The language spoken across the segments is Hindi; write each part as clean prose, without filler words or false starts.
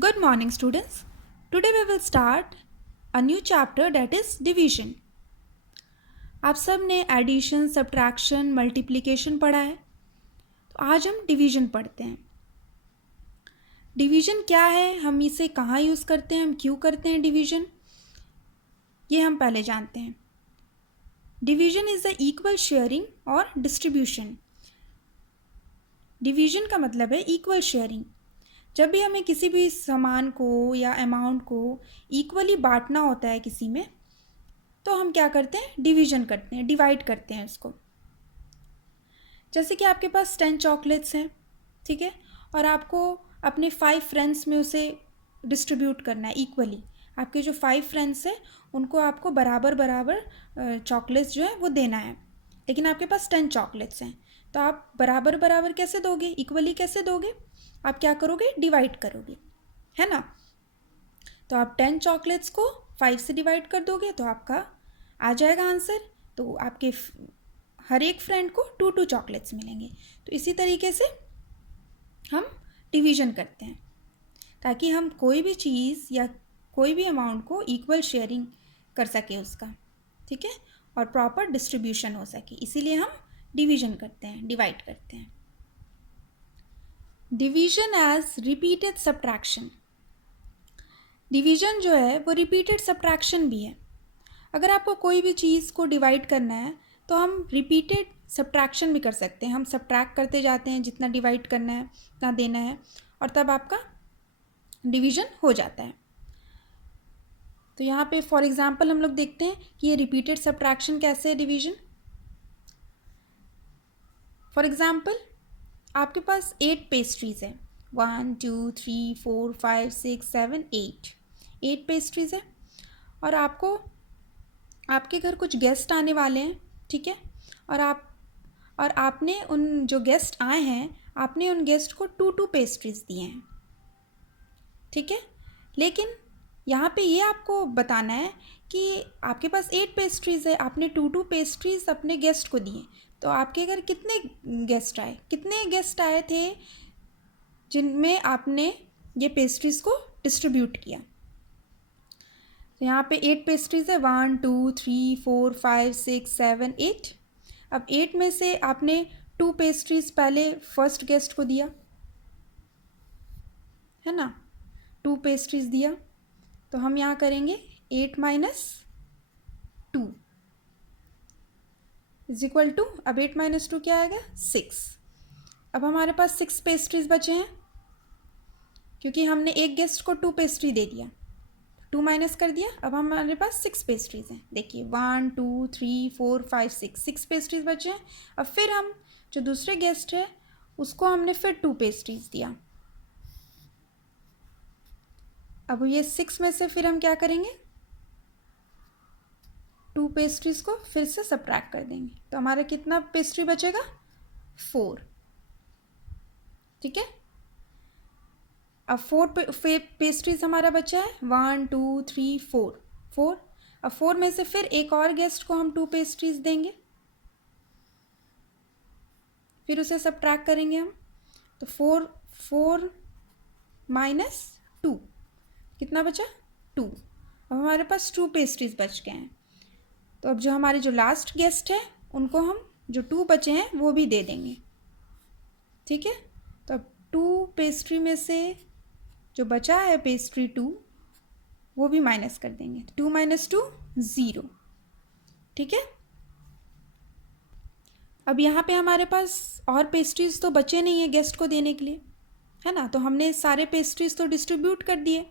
Good morning, students. Today we will start a new chapter that is division. आप सब ने एडिशन, सब्ट्रैक्शन, मल्टीप्लिकेशन पढ़ा है, तो आज हम डिवीजन पढ़ते हैं. डिवीजन क्या है, हम इसे कहाँ यूज़ करते हैं, हम क्यों करते हैं डिवीजन, ये हम पहले जानते हैं. Division is the equal sharing और डिस्ट्रीब्यूशन. डिवीजन का मतलब है इक्वल शेयरिंग. जब भी हमें किसी भी सामान को या अमाउंट को इक्वली बांटना होता है किसी में, तो हम क्या करते हैं, डिवीजन करते हैं, डिवाइड करते हैं उसको. जैसे कि आपके पास 10 चॉकलेट्स हैं, ठीक है, और आपको अपने 5 फ्रेंड्स में उसे डिस्ट्रीब्यूट करना है इक्वली. आपके जो 5 फ्रेंड्स हैं उनको आपको बराबर बराबर चॉकलेट्स जो है वो देना है. लेकिन आपके पास 10 चॉकलेट्स हैं, तो आप बराबर बराबर कैसे दोगे, इक्वली कैसे दोगे, आप क्या करोगे, डिवाइड करोगे, है ना. तो आप 10 चॉकलेट्स को 5 से डिवाइड कर दोगे तो आपका आ जाएगा आंसर. तो आपके हर एक फ्रेंड को 2 चॉकलेट्स मिलेंगे. तो इसी तरीके से हम डिवीजन करते हैं ताकि हम कोई भी चीज़ या कोई भी अमाउंट को इक्वल शेयरिंग कर सके उसका, ठीक है, और प्रॉपर डिस्ट्रीब्यूशन हो सके. इसीलिए हम डिवीजन करते हैं, डिवाइड करते हैं. Division as repeated subtraction. Division जो है वो रिपीटेड सब्ट्रैक्शन भी है. अगर आपको कोई भी चीज़ को डिवाइड करना है तो हम रिपीटेड सब्ट्रैक्शन भी कर सकते हैं. हम सब्ट्रैक्ट करते जाते हैं, जितना डिवाइड करना है उतना देना है, और तब आपका डिवीजन हो जाता है. तो यहाँ पे फॉर एग्जांपल हम लोग देखते हैं कि ये रिपीटेड सब्ट्रैक्शन कैसे है डिवीजन. फॉर एग्जांपल आपके पास 8 पेस्ट्रीज़ हैं, 1 2 3 4 5 6 7 8 पेस्ट्रीज़ है, और आपके घर कुछ गेस्ट आने वाले हैं, ठीक है, और आपने उन जो गेस्ट आए हैं, आपने उन गेस्ट को 2 पेस्ट्रीज़ दिए हैं, ठीक है. लेकिन यहाँ पे ये आपको बताना है कि आपके पास 8 पेस्ट्रीज़ है, आपने 2 पेस्ट्रीज़ अपने गेस्ट को दिए, तो आपके घर कितने गेस्ट आए थे जिनमें आपने ये पेस्ट्रीज़ को डिस्ट्रीब्यूट किया. तो यहाँ पे 8 पेस्ट्रीज़ है, 1 2 3 4 5 6 7 8. अब 8 में से आपने 2 पेस्ट्रीज़ पहले फर्स्ट गेस्ट को दिया, है ना, 2 पेस्ट्रीज़ दिया. तो हम यहाँ करेंगे 8 माइनस 2 इज इक्वल टू, अब 8 माइनस 2 क्या आएगा, 6. अब हमारे पास 6 पेस्ट्रीज़ बचे हैं, क्योंकि हमने एक गेस्ट को 2 पेस्ट्री दे दिया, 2 माइनस कर दिया. अब हमारे पास 6 पेस्ट्रीज़ हैं. देखिए 1 2 3 4 5 6 पेस्ट्रीज़ बचे हैं. अब फिर हम जो दूसरे गेस्ट है उसको हमने फिर 2 पेस्ट्रीज़ दिया. अब ये 6 में से फिर हम क्या करेंगे, 2 पेस्ट्रीज़ को फिर से सब्ट्रैक्ट कर देंगे. तो हमारा कितना पेस्ट्री बचेगा, 4, ठीक है. अब 4 पेस्ट्रीज़ हमारा बचा है, 1 2 3 4. अब 4 में से फिर एक और गेस्ट को हम 2 पेस्ट्रीज़ देंगे, फिर उसे सब्ट्रैक्ट करेंगे हम. तो 4 माइनस 2 कितना बचा, 2. अब हमारे पास 2 पेस्ट्रीज़ बच गए हैं. तो अब जो हमारे जो लास्ट गेस्ट है उनको हम जो 2 बचे हैं वो भी दे देंगे, ठीक है. तो अब 2 पेस्ट्री में से जो बचा है पेस्ट्री 2 वो भी माइनस कर देंगे. 2 माइनस 2 0, ठीक है. अब यहाँ पे हमारे पास और पेस्ट्रीज़ तो बचे नहीं है गेस्ट को देने के लिए, है ना. तो हमने सारे पेस्ट्रीज़ तो डिस्ट्रीब्यूट कर दिए.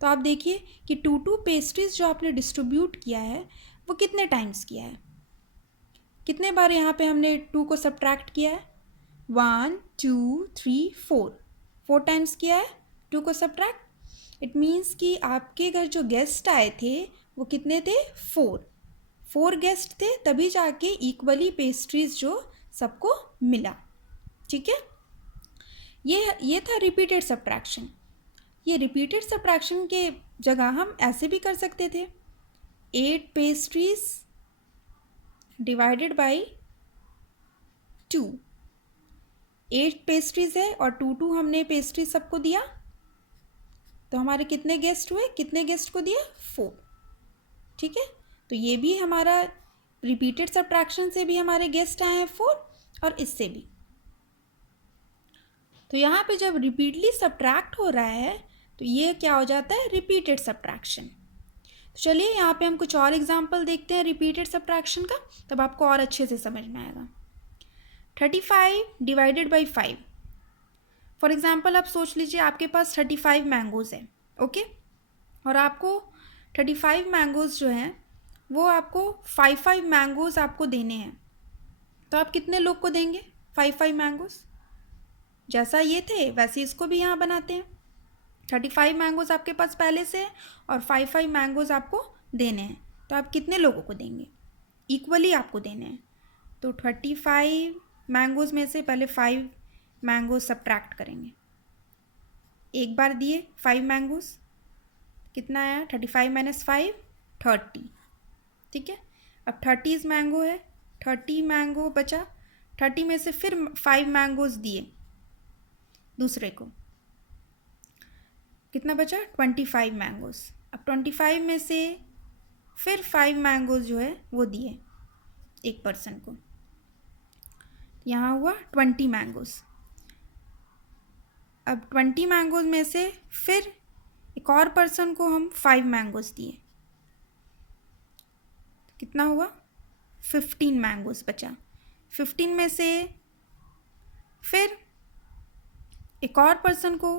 तो आप देखिए कि 2 पेस्ट्रीज़ जो आपने डिस्ट्रीब्यूट किया है वो कितने टाइम्स किया है, कितने बार यहाँ पे हमने 2 को सब्ट्रैक्ट किया है, 1 2 3 4 टाइम्स किया है 2 को सब्ट्रैक्ट. इट मीन्स कि आपके घर जो गेस्ट आए थे वो कितने थे, 4 गेस्ट थे, तभी जाके इक्वली पेस्ट्रीज जो सबको मिला, ठीक है. ये था रिपीटेड सब्ट्रैक्शन. ये रिपीटेड सब्ट्रैक्शन के जगह हम ऐसे भी कर सकते थे, 8 पेस्ट्रीज डिवाइडेड बाई 2. 8 पेस्ट्रीज़ है और 2 हमने पेस्ट्री सबको दिया, तो हमारे कितने गेस्ट हुए, कितने गेस्ट को दिया, 4। ठीक है, तो ये भी हमारा रिपीटेड सब्ट्रैक्शन से भी हमारे गेस्ट आए हैं 4, और इससे भी। तो यहाँ पे जब रिपीटली सब्ट्रैक्ट हो रहा है तो ये क्या हो जाता है, रिपीटेड सब्ट्रैक्शन। तो चलिए यहाँ पे हम कुछ और एग्जांपल देखते हैं रिपीटेड सब्ट्रैक्शन का, तब आपको और अच्छे से समझ में आएगा। 35 डिवाइडेड बाई 5। फॉर एग्जांपल आप सोच लीजिए आपके पास 35 मैंगोज़ है, ओके, और आपको 35 मैंगोज़ जो हैं वो आपको 5 मैंगोज़ आपको देने हैं। तो आप कितने लोग को देंगे 5 मैंगोज़? जैसा ये थे वैसे इसको भी यहाँ बनाते हैं। 35 मैंगोज़ आपके पास पहले से है और 5 मैंगोज़ आपको देने हैं, तो आप कितने लोगों को देंगे, इक्वली आपको देने हैं। तो 35 मैंगोज़ में से पहले 5 मैंगोज़ सब्ट्रैक्ट करेंगे। एक बार दिए 5 मैंगोज़, कितना आया, 35 माइनस 5 30। ठीक है, अब 30 मैंगो है, 30 मैंगो बचा, 30 में से फिर 5 मैंगोज़ दिए दूसरे को, कितना बचा, 25 मैंगोज़। अब 25 में से फिर 5 मैंगोज़ जो है वो दिए एक पर्सन को, यहाँ हुआ 20 मैंगोज़। अब 20 मैंगोज़ में से फिर एक और पर्सन को हम 5 मैंगोज़ दिए, कितना हुआ, 15 मैंगोज़ बचा। 15 में से फिर एक और पर्सन को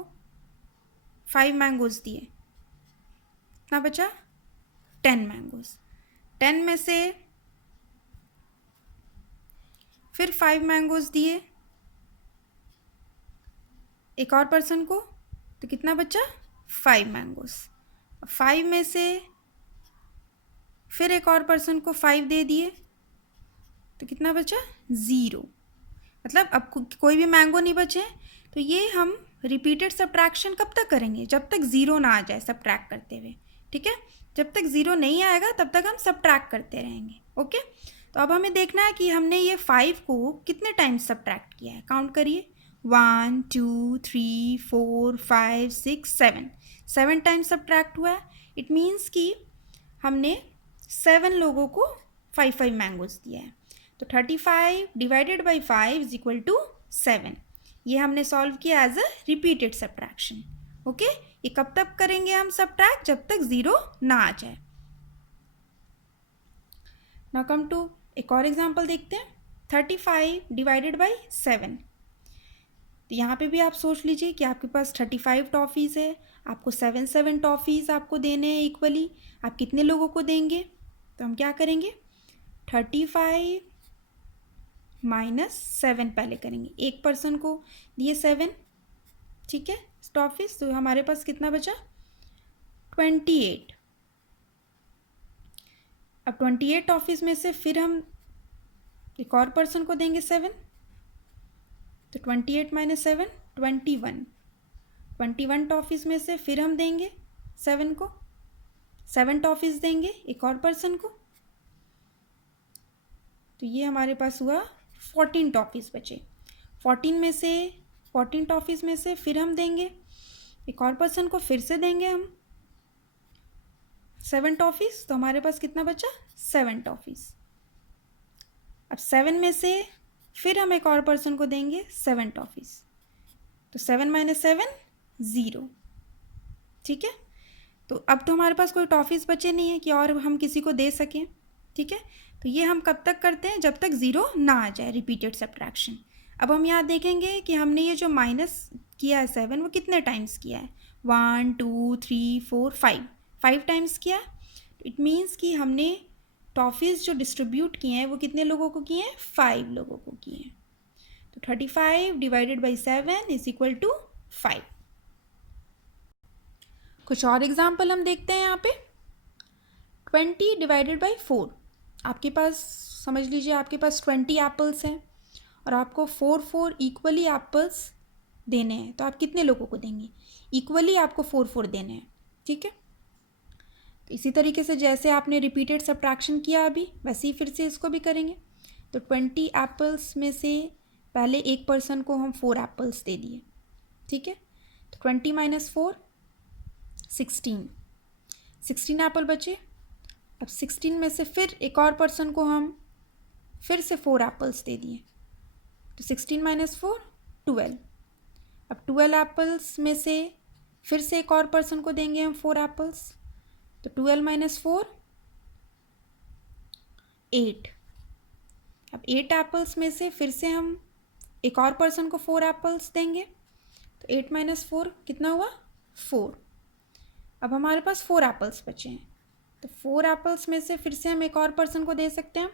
5 मैंगोज़ दिए, कितना बचा, 10 मैंगोज़। 10 में से फिर 5 मैंगोज़ दिए एक और पर्सन को, तो कितना बचा, 5 मैंगोज़। 5 में से फिर एक और पर्सन को 5 दे दिए, तो कितना बचा, 0। मतलब अब कोई भी मैंगो नहीं बचे। तो ये हम रिपीटेड सब्ट्रैक्शन कब तक करेंगे, जब तक 0 ना आ जाए सब्ट्रैक्ट करते हुए। ठीक है, जब तक 0 नहीं आएगा तब तक हम सब्ट्रैक्ट करते रहेंगे। ओके, तो अब हमें देखना है कि हमने ये 5 को कितने टाइम्स सब्ट्रैक्ट किया है। काउंट करिए, 1 2 3 4 5 6 7, 7 टाइम्स सब्ट्रैक्ट हुआ है। इट मीन्स कि हमने 7 लोगों को 5 मैंगोज़ दिया है। तो 35 divided by 5 is equal to 7। ये हमने सॉल्व किया as a repeated subtraction. Okay, ये कब तक करेंगे हम सब्ट्रैक्ट, जब तक 0 ना आ जाए। नाउ कम टू एक और एग्जांपल देखते हैं, 35 डिवाइडेड बाई 7। तो यहाँ पे भी आप सोच लीजिए कि आपके पास 35 टॉफ़ीज़ है, आपको 7 टॉफ़ीज़ आपको देने हैं इक्वली। आप कितने लोगों को देंगे, तो हम क्या करेंगे, 35 माइनस 7 पहले करेंगे। एक पर्सन को दिए 7, ठीक है, टॉफ़ीज़, तो हमारे पास कितना बचा, 28। अब 28 टॉफ़ीज़ में से फिर हम एक और पर्सन को देंगे 7, तो 28 माइनस 7 21। 21 टॉफ़ीज़ में से फिर हम देंगे 7 को, 7 टॉफ़ीज़ देंगे एक और पर्सन को, तो ये हमारे पास हुआ 14 टॉफ़ीज़ बचे। 14 टॉफ़ीज़ में से फिर हम देंगे एक और पर्सन को, फिर से देंगे हम 7 टॉफ़ीज़, तो हमारे पास कितना बचा, 7 टॉफ़ीज़। अब 7 में से फिर हम एक और पर्सन को देंगे 7 टॉफ़ीज़, तो 7 माइनस 7 0। ठीक है, तो अब तो हमारे पास कोई टॉफ़ीज़ बचे नहीं है कि और हम किसी को दे सकें। ठीक है, तो ये हम कब तक करते हैं, जब तक 0 ना आ जाए, रिपीटेड सब्ट्रैक्शन। अब हम यहाँ देखेंगे कि हमने ये जो माइनस किया है 7, वो कितने टाइम्स किया है, 1 2 3 4 5 टाइम्स किया। इट मीन्स कि हमने टॉफ़ीज़ जो डिस्ट्रीब्यूट किए हैं वो कितने लोगों को किए हैं, 5 लोगों को किए हैं। तो 35 divided by 7 is equal to 5। कुछ और एग्जाम्पल हम देखते हैं यहाँ पे, 20 डिवाइडेड बाई 4। आपके पास समझ लीजिए आपके पास 20 एप्पल्स हैं और आपको 4 इक्वली एप्पल्स देने हैं, तो आप कितने लोगों को देंगे, इक्वली आपको 4 देने हैं। ठीक है, तो इसी तरीके से जैसे आपने रिपीटेड सब्ट्रैक्शन किया अभी, वैसे ही फिर से इसको भी करेंगे। तो 20 एप्पल्स में से पहले एक पर्सन को हम 4 एप्पल्स दे दिए। ठीक है, तो 20 माइनस 4 16 एप्पल बचे। अब 16 में से फिर एक और पर्सन को हम फिर से 4 एप्पल्स दे दिए, तो 16 माइनस 4 12। अब 12 एप्पल्स में से फिर से एक और पर्सन को देंगे हम 4 एप्पल्स, तो 12 माइनस 4 8। अब 8 एप्पल्स में से फिर से हम एक और पर्सन को 4 एप्पल्स देंगे, तो 8 माइनस 4 कितना हुआ 4। अब हमारे पास 4 एप्पल्स बचे हैं, तो 4 एप्पल्स में से फिर से हम एक और पर्सन को दे सकते हैं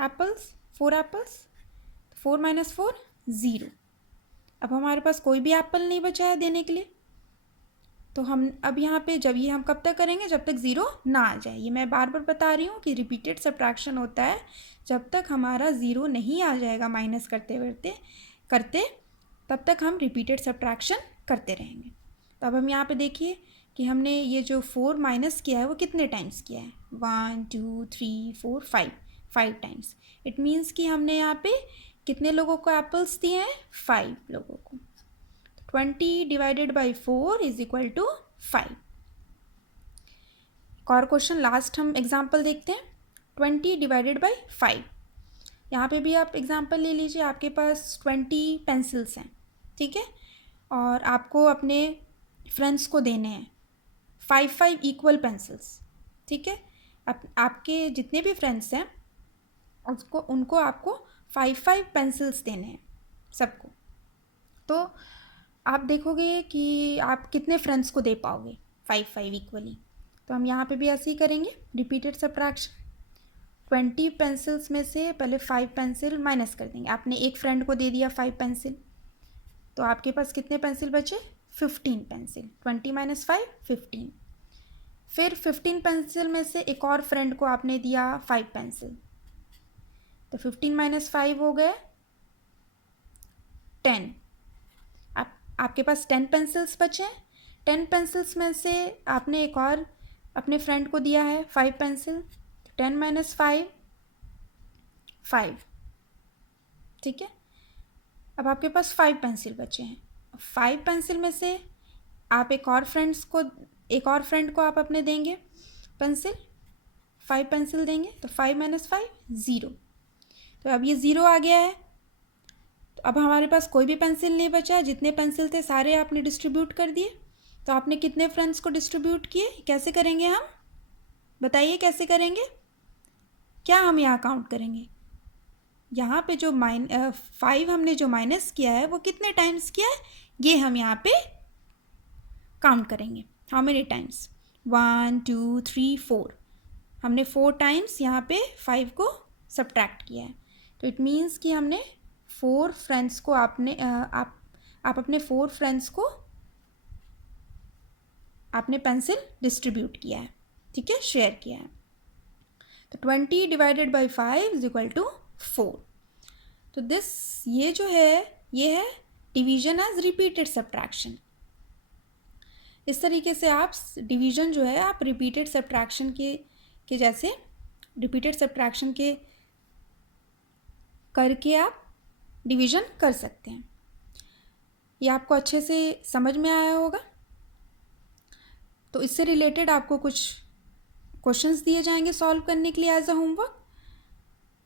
एप्पल्स, 4 एप्पल्स, 4 माइनस 4 0। अब हमारे पास कोई भी एप्पल नहीं बचा है देने के लिए, तो हम अब यहाँ पे जब ये हम कब तक करेंगे, जब तक ज़ीरो ना आ जाए। ये मैं बार बार बता रही हूँ कि रिपीटेड सब्ट्रैक्शन होता है जब तक हमारा ज़ीरो नहीं आ जाएगा माइनस करते तब तक हम रिपीटेड सब्ट्रैक्शन करते रहेंगे। तो अब हम यहाँ पे देखिए कि हमने ये जो 4 माइनस किया है वो कितने टाइम्स किया है, 1 2 3 4 5 टाइम्स। इट मीन्स कि हमने यहाँ पे कितने लोगों को एप्पल्स दिए हैं, 5 लोगों को। 20 divided by 4 is equal to 5। एक और क्वेश्चन लास्ट हम एग्जाम्पल देखते हैं, 20 डिवाइडेड बाई 5। यहाँ पे भी आप एग्जाम्पल ले लीजिए, आपके पास 20 पेंसिल्स हैं, ठीक है, और आपको अपने फ्रेंड्स को देने हैं 5 इक्वल पेंसिल्स, ठीक है। आपके जितने भी फ्रेंड्स हैं उनको आपको 5 पेंसिल्स देने हैं सबको। तो आप देखोगे कि आप कितने फ्रेंड्स को दे पाओगे 5 इक्वली। तो हम यहाँ पे भी ऐसे ही करेंगे रिपीटेड सब्ट्रैक्शन। 20 पेंसिल्स में से पहले 5 पेंसिल माइनस कर देंगे। आपने एक फ्रेंड को दे दिया 5 पेंसिल, तो आपके पास कितने पेंसिल बचे, 15 पेंसिल। 20 माइनस 5 15। फिर 15 पेंसिल में से एक और फ्रेंड को आपने दिया 5 पेंसिल, तो 15 माइनस 5 हो गए 10। आपके पास 10 पेंसिल्स बचे हैं। 10 पेंसिल्स में से आपने एक और अपने फ्रेंड को दिया है 5 पेंसिल, 10 माइनस 5 5, ठीक है। अब आपके पास 5 पेंसिल बचे हैं। 5 पेंसिल में से आप एक और फ्रेंड को आप अपने देंगे पेंसिल, 5 पेंसिल देंगे, तो 5 माइनस 5 0। तो अब ये 0 आ गया है, तो अब हमारे पास कोई भी पेंसिल नहीं बचा। जितने पेंसिल थे सारे आपने डिस्ट्रीब्यूट कर दिए। तो आपने कितने फ्रेंड्स को डिस्ट्रीब्यूट किए, कैसे करेंगे हम, बताइए कैसे करेंगे। क्या हम यहाँ काउंट करेंगे, यहाँ पे जो 5 हमने जो माइनस किया है वो कितने टाइम्स किया है, ये हम यहाँ पे काउंट करेंगे। How many times, 1 2 3 4। हमने 4 टाइम्स यहाँ पे 5 को सब्ट्रैक्ट किया है। तो इट मीन्स कि हमने 4 फ्रेंड्स को आप अपने 4 फ्रेंड्स को आपने पेंसिल डिस्ट्रीब्यूट किया है, ठीक है, शेयर किया है। तो 20 divided by 5 is equal to 4। तो ये जो है ये है डिवीजन एज रिपीटेड सब्ट्रैक्शन। इस तरीके से आप डिवीजन जो है आप रिपीटेड सब्ट्रैक्शन के जैसे रिपीटेड सब्ट्रैक्शन के करके आप डिवीजन कर सकते हैं। ये आपको अच्छे से समझ में आया होगा। तो इससे रिलेटेड आपको कुछ क्वेश्चंस दिए जाएंगे सॉल्व करने के लिए एज अ होमवर्क।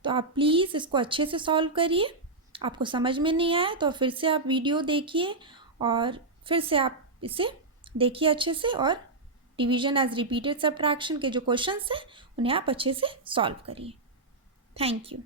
तो आप प्लीज़ इसको अच्छे से सॉल्व करिए। आपको समझ में नहीं आया तो फिर से आप वीडियो देखिए और फिर से आप इसे देखिए अच्छे से, और डिवीजन एज रिपीटेड सब्ट्रैक्शन के जो क्वेश्चंस हैं उन्हें आप अच्छे से सॉल्व करिए। Thank you.